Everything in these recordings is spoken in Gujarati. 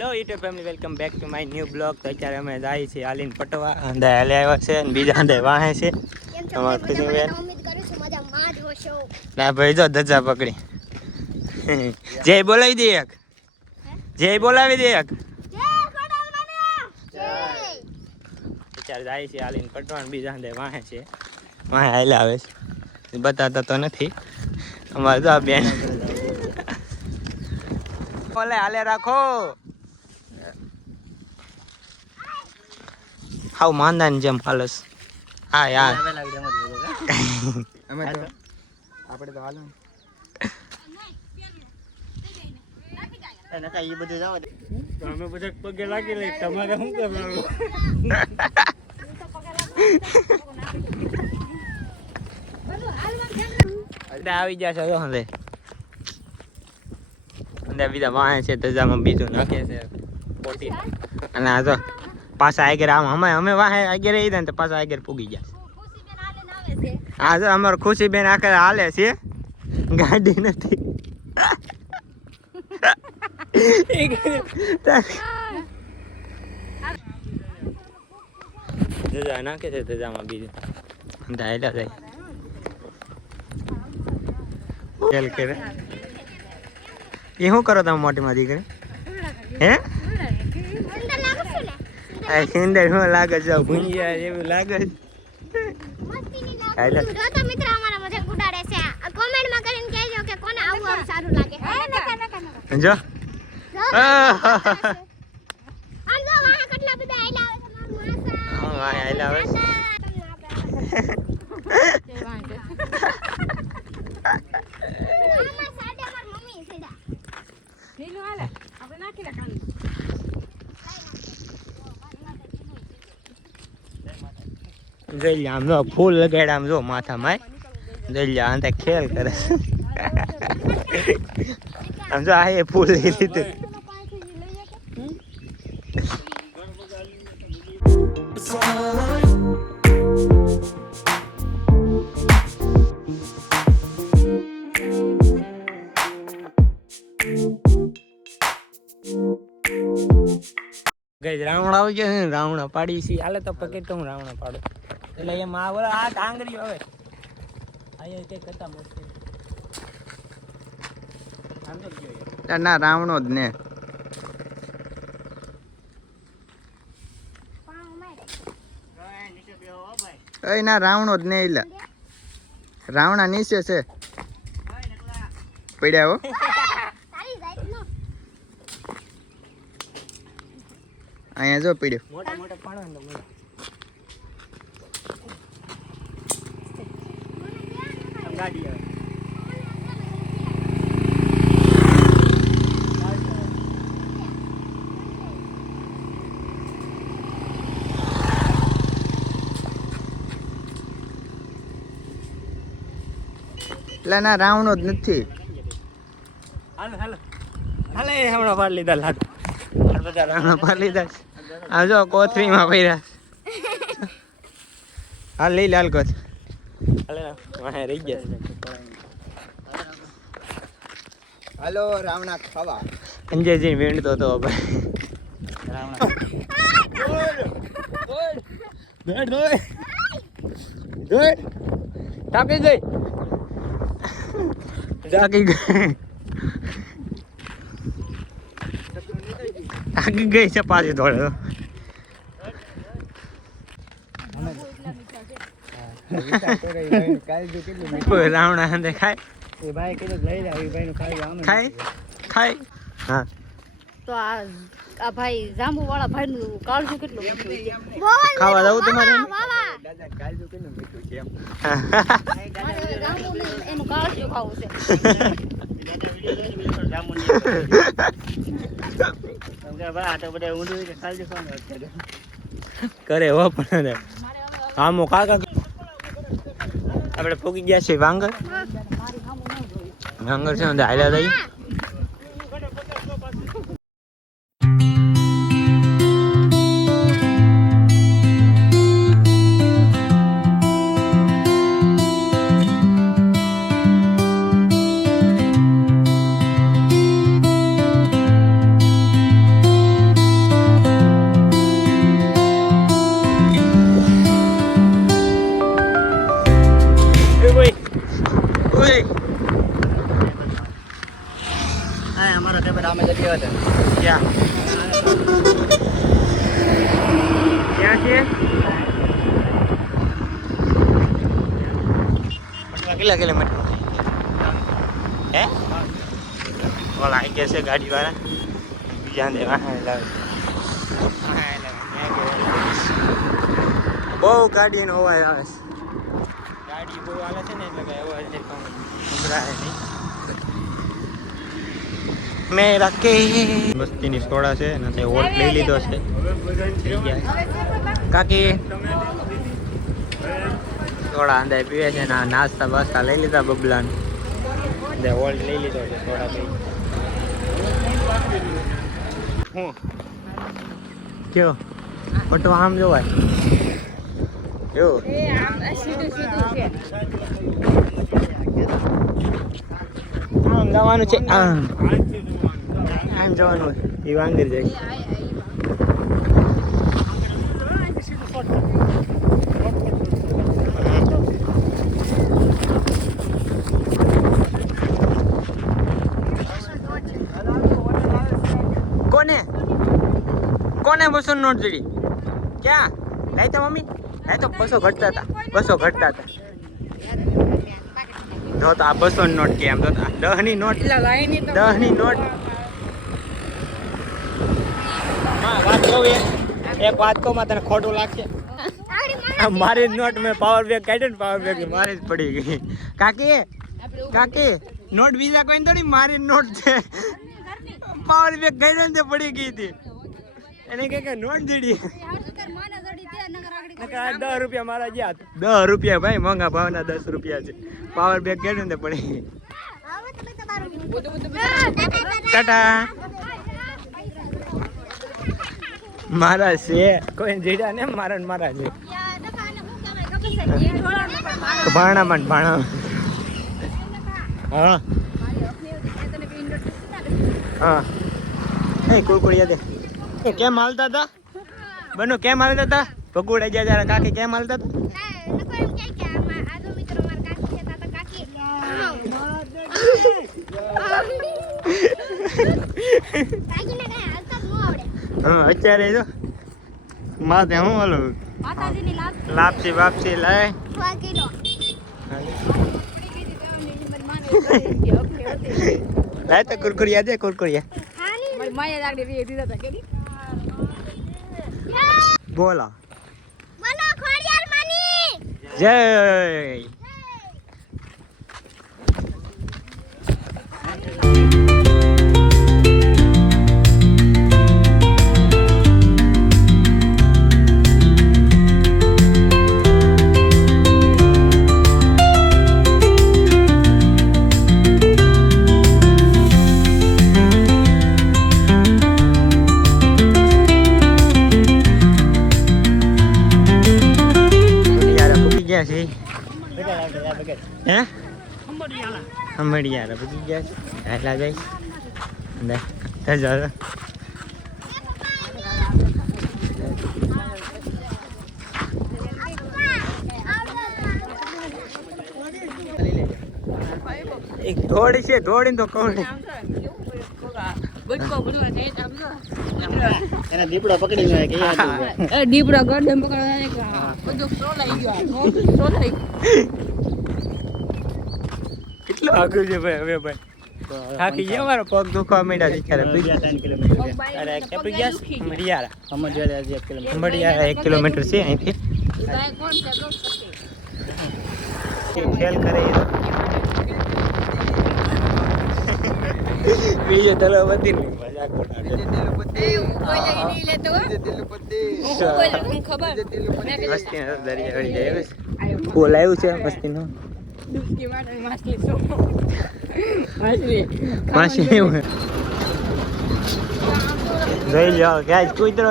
Hello YouTube family, welcome back to my new blog. તો અત્યારે અમે જાય છીએ હાલીને પટવા, અંદા હાલે આવ્યા છે અને બીજા અંદે વાહે છે. અમારે ખુશીબેન ના ભાઈ જો ધજા પકડી. જય બોલાવી દે એક, જય બોલાવી દે એક. અત્યારે જાય છે હાલીને પટવા, બીજા અંદે વાહે છે. વાહે હાલે આવે છે, બતાતા તો નથી અમારે. જો બેન ઓલે હાલે રાખો. હાવ માંદાની જેમ હાલસ. હા યાર અમે તો આપણે તો હાલો નકા ઈ બધું જાવ દે. અમે બધા પગે લાગી લઈ, તમારે શું કરવાનું? આવી ગયા છે હવે અંદર બીજા વાહે છે, ધજામાં બીજું નાખે છે પોટી. અને આ તો પાછા આગળ અમે વાહે આગળ રહી ને તો પાછા આગળ પૂગી ગયા. હા તો અમારે ખુશીબેન આખરે હાલે છે, ગાડી નથી. ધજા નાખે છે, ધજામાં બીજું ધાયલા જાય. ખેલ કરે એ શું કરો તમે મોટી માં દીકરી? હે સુંદર શું લાગે છે? ભૂંજિયા એવું લાગે છે. જો જોઈ આમ જો ફૂલ લગાડ, આમ જો માથામાં જોઈ આમ ખેલ કરે. આમ જો આ ફૂલ લઈ લીધું. રાવણ આવી ગયો ને, રાવણ પાડી છે. હાલે તો પકેટ તો હું રાવણ પાડું એટલે એમ આ ડાંગરી હવે અહીંયા કઈ કરતા મુશ્કેલ ના રાવણો જ ને. એ ના રાવણો જ ને, એલા રાવણા નીચે છે પડ્યા હો. અહીંયા જો પડ્યો. મોટા મોટા પાડો ગાડી આવે. એટલે ના રાવણો જ નથી. હાલો હાલો હાલે હમણાં પાડી લીધા. લાગ બધા રાવણ પાડી લીધા. આ જો કોથળીમાં પડ્યા. હાલ લઈ લાલ કોથ. હાલે વાહે રહી ગયા. હાલો રાવણા ખાવા. અંજયજી વીણતો હતો ભાઈ. રાવણા ટાકી ગઈ, ટાકી ગઈ, ટાકી ગઈ છે પાછી દોડે. રાવણા હાથે ખાય ખાય ખાય. હા તો આ ભાઈ જાંબુ વાળા ભાઈ નું કાળજું કેટલું મીઠું છે. ખાવા જવું તમારે? એનું કાળજું ખાવું છે. કરે હો પણ આમો કાકા આપણે ફૂકી ગયા છે વાંગર. વાંગર છે ને હાલ્યા થઈ. હા અમારા ટેબર આમે જતી હતા ક્યાં ક્યાં છે કેટલા કિલોમીટર હે ઓલા આવી ગયા છે ગાડી વાળા બીજા દે બહુ ગાડીનો અવાજ આવે છે ગાડી બહુ હાલે છે ને એટલે કે અવાજ સંભળાય નહીં મેરા કે મસ્તીની સોડા છે અને તે ઓટ લઈ લીધો છે થઈ ગયા કાકી સોડા અંદર પીવે છે ને નાસ્તા બાસ્તા લઈ લીધા બબલાન તે ઓટ લઈ લીધો છે સોડા પી હું કયો ફોટો આમ જોવાય કેવું આમ જવાનું છે આમ જવાનું એ વાંગર જાય કોને 200 નોટ જડી ક્યાં લાઈ તો મમ્મી લાઈ તો 200 ઘટતા હતા 200 ઘટતા હતા જો તો આ 200 નોટ કે આમ તો 10 ની નોટ 10 ની નોટ હા વાત કહું એક વાત કહું માં તને ખોટું લાગશે મારી નોટ મેં પાવર બેગ કાઢ્યો ને પાવર બેગ મારી જ પડી ગઈ કાકી નોટ બીજા કોઈ થોડી મારી નોટ છે પાવર બેગ કાઢ્યો ને તે પડી ગઈ હતી એને કે નોટ જડી 10 રૂપિયા મારા ગયા 10 રૂપિયા ભાઈ મોંઘા ભાવના 10 રૂપિયા છે પાવર બેગ કાઢ્યો ને પડી ટાટા મારા છે કોઈ જીડા ને મારા છે ભાણા માં ભાણા હા હા એ કુરકુરિયા દે કેમ હાલતા હતા બનો કેમ હાલતા હતા પકોડા જ્યાં જરા કાકી કેમ હાલતા હતા હા અત્યારે જો માથે હું હાલું લાપસી વાપસી લાય લાય તો કુરકુરિયા દે કુરકુરિયા બોલા જય હમડિયા પછી ગયા છે એટલા જાય એક થોડી છે થોડી તો કોણ દીપડા પકડી દીપડા ગરદન પકડવા કેટલું આગળ છે ભાઈ હવે ભાઈ થાકી ગયા મારો પગ દુખવા માંડ્યા છે ક્યારે અરે કેપી ગયા મડિયારા 1 કિલોમીટર છે અહીંથી ખેલ કરે બીજે તલાવતી ની મજાક બનાવે મસ્તી દરિયા હળી જાય ફૂલ આવ્યું છે મસ્તી નું માછલી જોઈ જાઓ ક્યાં કૂતરો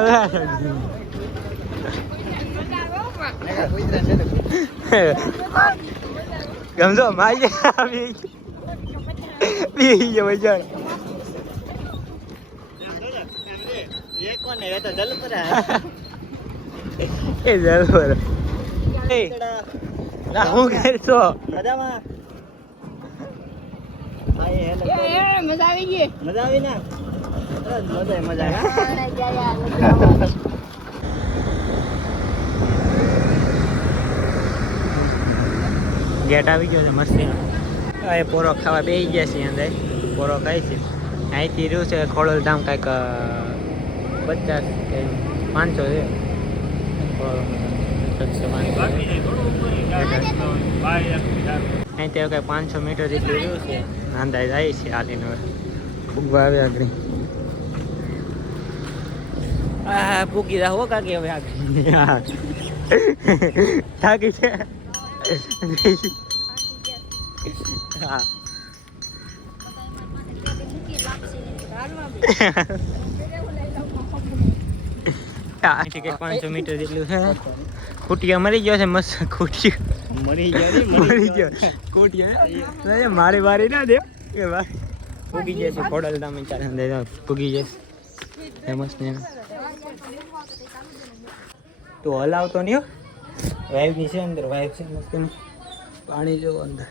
ગમજો મારી આવી ગયો બજાર એ કોને એ તો જલપર એ જલપર એ ના હું કરતો મજામાં આય હે મજા આવી ગઈ. મજા આવી ને મજા ગેટ આવી ગયો છે મસ્તી. એ પોરો ખાવા બેસી ગયા છે અંદર. પોરો ખાય છે. અહીંથી રહ્યું છે ખોડલધામ કાંઈક 50 કે 500 છે. અહીંથી કઈ 500 મીટર જેટલું રહ્યું છે. અંદાજ જાય છે હાલીને હવે ભૂગવા આવે આગળ. આ ભૂગી રહો કાકી હવે આગળ. થાકી છે. હા અહીંથી કંઈક 500 મીટર જેટલું છે. ખૂટિયા મરી ગયો છે મસ્ત. ખૂટિયો મરી ગયો ખૂટિયા મારી વારી ના દે કે ભાઈ પૂગી જશે. ખોડલધામ ચાલે પૂગી જશે ફેમસ ને. તું હલાવતો નહીં. વાઇફ ની છે અંદર. વાઇફ છે મસ્ત. પાણી જો અંદર.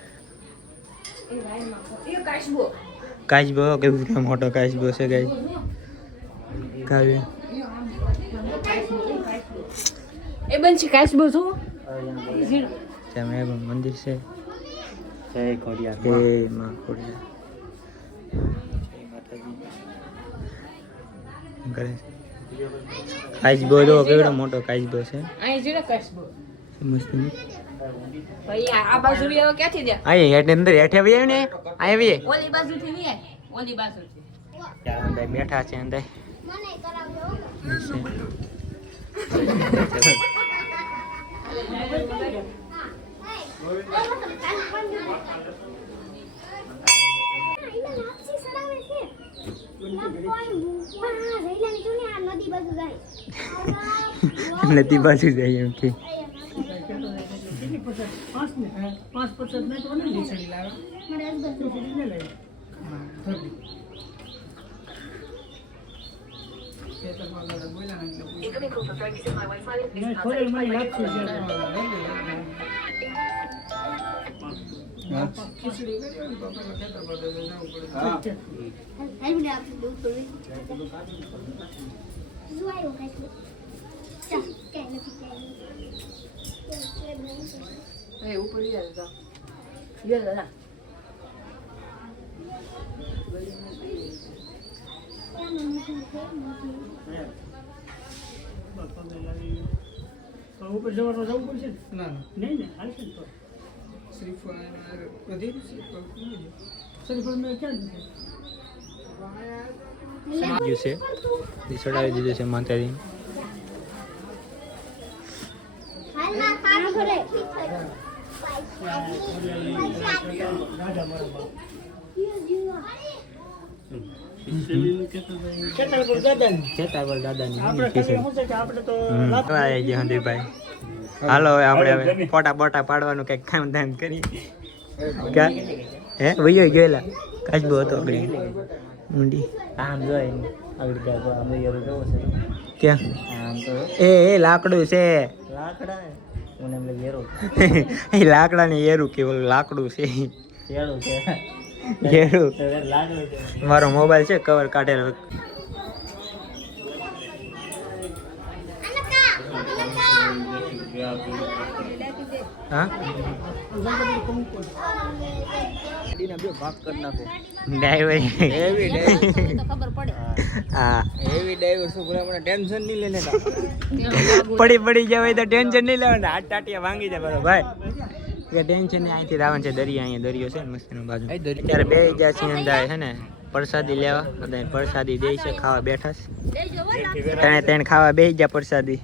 કાચબો કેવું મોટો કાચબો છે ગાય. કાવ્ય એ બનશે કાચબો છો. ત્યાં મંદિર છે. જય ખોડિયાર. જય માં ખોડિયાર. કાચબો જો કેવડો મોટો કાચબો છે. અહીં છે ને કાચબો મસ્ત. ભાઈ આ બાજુ આવો ક્યાંથી દે. અહીં હેઠ અંદર હેઠે આવી ને. અહીં આવી ઓલી બાજુથી વી ઓલી બાજુથી. અંદર બેઠા છે અંદર. નદી બાજુ જાય એમ કે. ઉપર લે લે ઉપર જવાનું જવું પડશે ના નહીં ને હાલશે ને તો શ્રીફળ મેં ક્યાં છે ચડાવી દીધું છે માતાજી. હાલો હવે આપણે ફોટા બોટા પાડવાનું કઈક કામ ધામ કરી. હે વયો ગયેલા કાચબો હતો ઊંડી. આમ જોઈ ક્યાં એ લાકડું છે. એ લાકડા ને એરું કે લાકડું છે. મારો મોબાઈલ છે કવર કાઢેલો. હા પડી જવાય તો ટેન્શન નહીં લેવાનું. હાથ ટાટિયા ભાંગી જાય બરો ભાઈ. કે ટેન્શન નહીં. અહીંથી રાવણ છે દરિયા. અહીંયા દરિયો છે મસ્ત બાજુ. અત્યારે બે ગયા છીએ અંદર છે ને પ્રસાદી લેવા. પ્રસાદી દે છે ખાવા બેઠા છે. તેને ખાવા બે ગયા પ્રસાદી.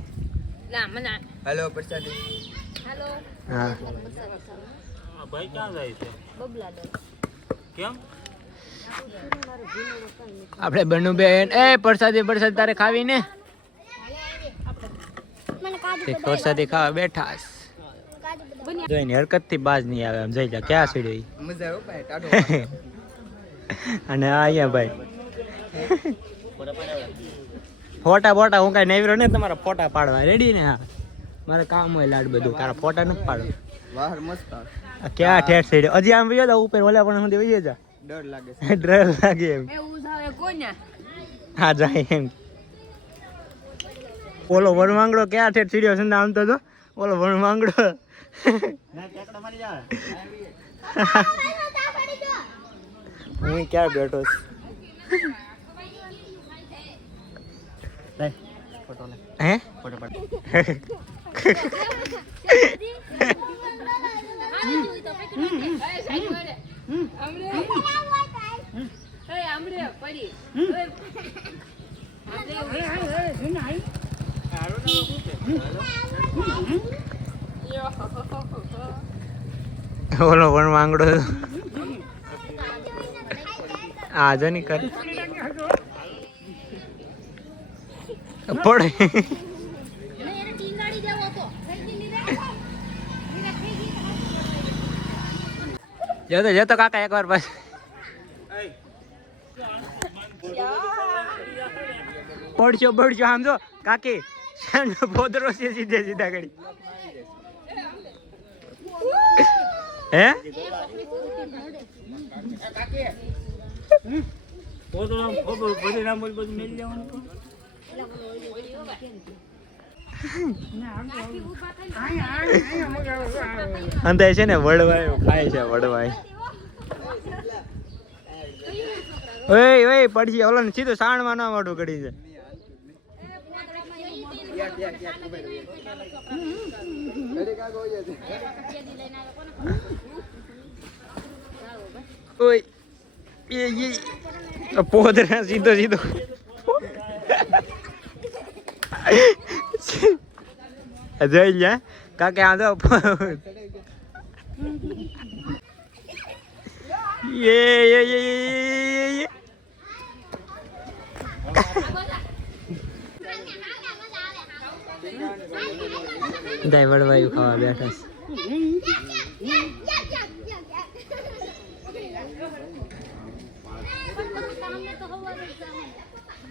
હેલો પ્રસાદી. હા ભાઈ ક્યાં જાય છે કેમ આપણે બનુ બેન એ પ્રસાદી તારે ખાવી ને. પ્રસાદી ખાવા બેઠા જોઈને હરકત થી બાજ નહીં આવે. આમ જઈ જા ક્યાં સીડ્યો મજા આવે ભાઈ ટાઢો. અને અહીંયા ભાઈ ફોટા બોટા હું કઈ નવરો ને તમારા ફોટા પાડવા રેડી ને. હા મારે કામ હોય લાડ બધું. તારા ફોટા નથી પાડવા. વાહ મસ્ત. ક્યાં ઠેઠ સીડ્યો હજી આમ વયો જા ઉપર ઓલા પણ સુધી વયો જા. ડર લાગે ડર લાગે એમ એવું થાવે કોને હા જાય એમ ઓલો વણમાંગડો ક્યાં ઠેઠ ચીડ્યો છે ને આમ તો જો ઓલો વણમાંગડો હું ક્યાં બેઠો છું હે ઓલો વણમાંગડો આ જો ની કર પડે જતો કાકા એકવાર બસ પડશો આમ જો કાકી પોદરો છે સીધે સીધા ઘડી હે અંતે છે ને વડવાય ખાય છે વડવાય ઓય પડશે ઓલો ને સીધું સાણમાં ના મોઢું કરી છે ઓય પોદરા સીધો જોઈ લે કાકે આ તો દાય વડવાયું ખાવા બેઠા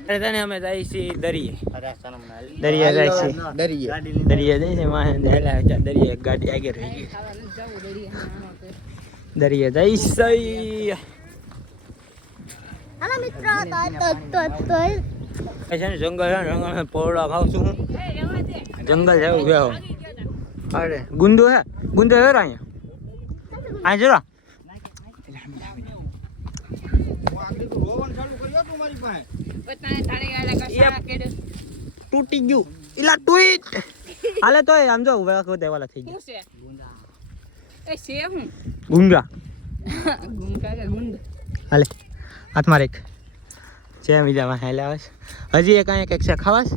છે તને અમે જાય છીએ દરિયે જાય છે દરિયે જાય છે માહે દરિયે ગાડી આગળ રહી ગઈ દરિયે જાય છે હાલો મિત્રો છે ને જંગલ પોળા ખાવ છું જંગલ જેવું ગયો અરે ગુંદો હે અહીંયા આ જરા તૂટી ગયું ઇલા ટ્વીટ હાલે તો આમ જો ઉભા દેવાલા થઈ ગયા ગુંગા હાલે હાથમાં રેખ છે બીજા હાલે આવે હજી એક અહીંયા કંઈક છે ખાવાસ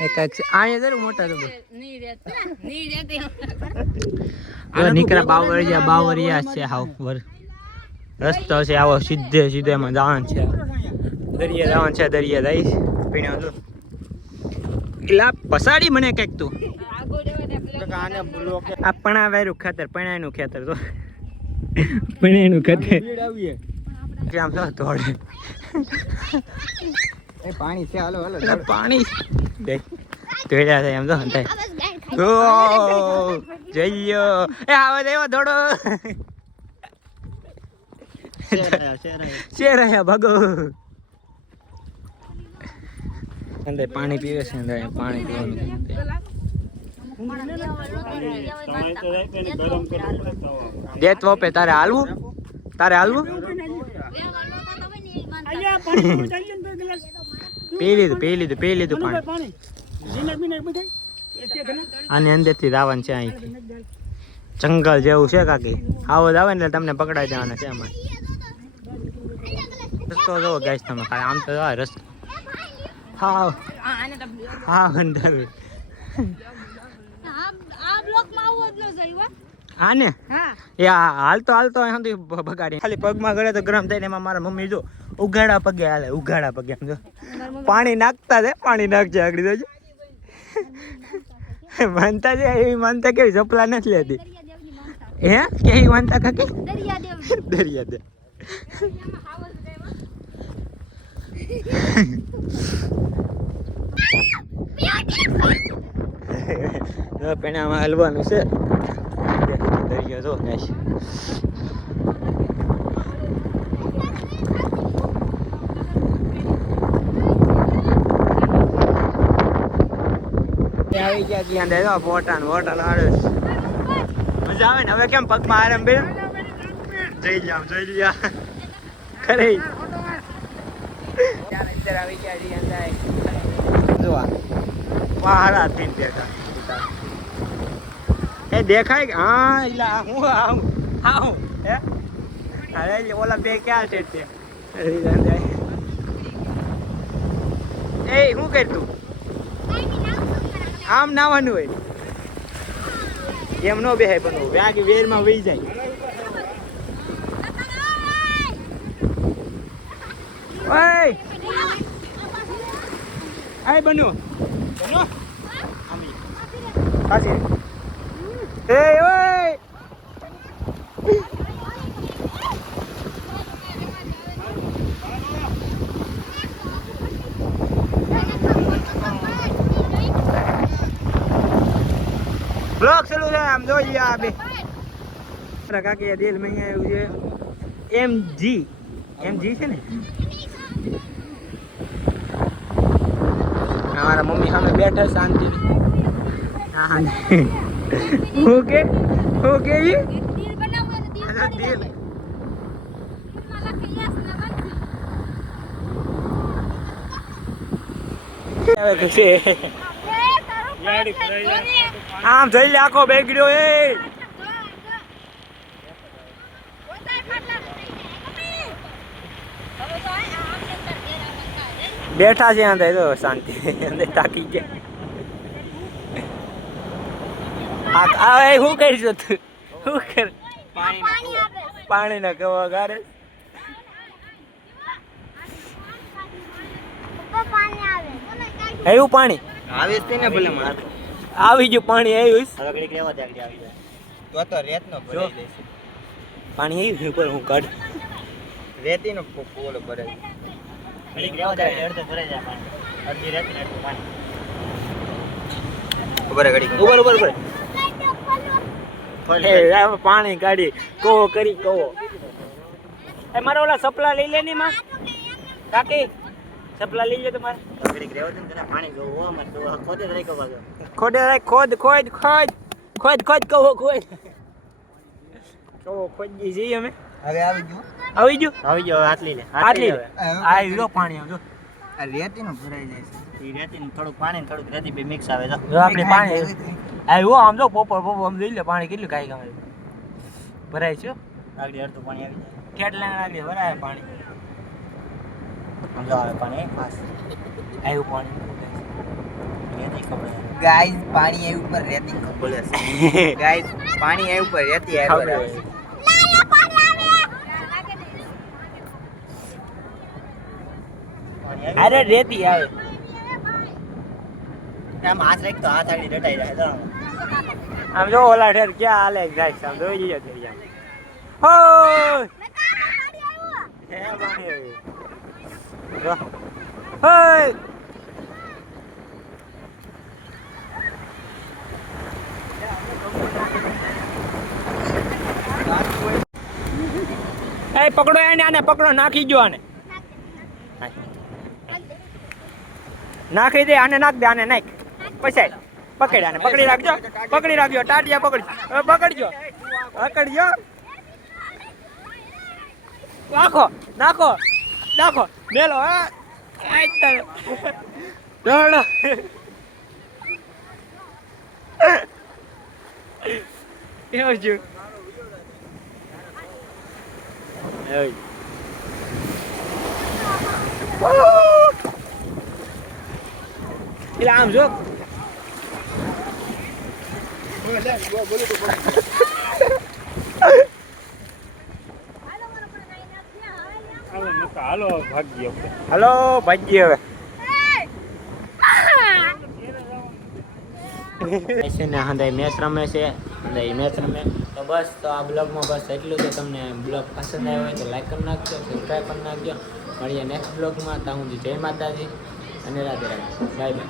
એક અહીંયા જરૂર મોટા તો નીકળ્યા બાવરિયા છે હાવ રસ્તો છે આવો સીધે એમાં જવાનું છે દરિયા જવાનું છે દરિયા જઈશ પીણા જો એલા પસાડી મને કંઈક તું આ પણાવેરું ખેતર પણાનું ખેતર તો પણાનું ખેતર આમ તો ધોડે પાણી છે હાલો પાણી દે ધોડ્યા થાય એમ તો થાય ઓ જઈયો એ આવે દેવો ધોડો શેરાયા ભાગો અંદર પાણી પીવે છે અંદર પાણી પીવાનું દેત વપે તારે હાલવું પી લીધું પાણી આની અંદરથી રાવણ છે અહીંથી જંગલ જેવું છે કાકી આવો જ આવે ને તમને પકડાઈ દેવાના છે આમાં રસ્તો જોવો ગાઈસ તમે ખાલી આમ તો રસ્તો હા અંદર આને એ હાલતો અહીંથી બગાડી ખાલી પગમાં ગળે તો ગરમ થાય ને એમાં મારા મમ્મી જો ઉઘાડા પગે હાલે આમ જો પાણી નાખજે આગળ જોજો માનતા છે એવી માનતા કેવી ચપલા નથી લેતી હે કેવી માનતા કાકી દરિયા દે પેણામાં હલવાનું છે દરિયો જો આવી ગયા છીએ અંદર જો ફોટા ને હોટલ વાળો મજા આવે ને હવે કેમ પગમાં આરામ બે જોઈ લ્યા ખરે અંદર આવી ગયા છીએ અંદર જો પહાડા થી દેખા એ દેખાય કે હા એલા હું આવું હે અરે ઓલા બે ક્યાં છે તે એ શું કર તું આમ નાવાનું હોય એમ નો બેહાય બનવું વ્યાગ વેરમાં વહી જાય ઓય આય બનો પાછી એ ઓય બ્લોક ચાલુ છે આમ જોઈએ આ બે કાકી દિલ માં આવ્યું છે એમજી છે ને અમારા મમ્મી સામે બેઠા શાંતિ ઓકે દિલ આમ જઈ લે આખો બેગડ્યો એ બેઠા છે અંદર તો શાંતિ અંદર તાકી ગયા શું કરીશું તું શું કર પાણી ના કવા ગારે એવું પાણી આવે છે ને ભલે માર આવી ગયું પાણી આવ્યું હવે ઘડીક રહેવા દે આગળ આવી જાય તો રેત નો ભરાઈ જશે પાણી આવ્યું છે ઉપર હું કાઢ રેતી નો પોલો ભરાઈ ઘડીક રહેવા દે અડધે ભરાઈ જાય પાણી અડધી રેતી ને પાણી ઉપર પાણી કાઢી કહો કરી કહો એ મારા ઓલા સપલા લઈ લે ને માં કાકી સપલા લઈ લે તમારે ઘડીક રહેવા દે ને પાણી જોવો અમાર તો ખોદે રહી કવા દો ખોદ જઈએ અમે હવે આવી ગયું હાથ લઈ લે આવી લો પાણી આવજો આ રેતી નો ભરાઈ જાય છે એ રેતી ને થોડું પાણી ને થોડું રેતી બે મિક્સ આવે જો આપણે પાણી આવ્યો આમ જો પોપર આમ જોઈ લે પાણી કેટલું કાઈ ગમે ભરાય છે આગળ અડધું પાણી આવી જાય કેટલા આગળ ભરાય પાણી સમજો આવે પાણી પાસ આવ્યું પાણી રેતી ખબર ગાઈસ પાણી આવ્યું પર રેતી ખબર છે ગાઈસ પાણી આવ્યું પર રેતી આવે અરે રેતી આવે આમ હાથ રાખ તો હાથ આગળ ડટાઈ જાય તો આમ જો ઓલા ઠેર ક્યાં હાલે જાય આમ જોઈ જજો થઈ જાય હો હે પાણી આવ્યું જો હોય એ પકડો આને પકડો નાખી ગયો આને નાખી દે આને નાખ દે આને નાખ પછી પકડ આને પકડી રાખજો ટાટિયા પકડજો નાખો મેલો હા એવું છું એટલે આમ જો હાલો ભાગીએ હવે મેચ રમે છે તો બસ તો આ બ્લોગમાં બસ એટલું છે. તમને બ્લોગ પસંદ આવ્યો હોય તો લાઈક કરી નાખજો, સબસ્ક્રાઈબ કરી નાખજો. મળીએ નેક્સ્ટ બ્લોગમાં. ત્યાં સુધી જય માતાજી અને રાધે રાધે, બાય બાય.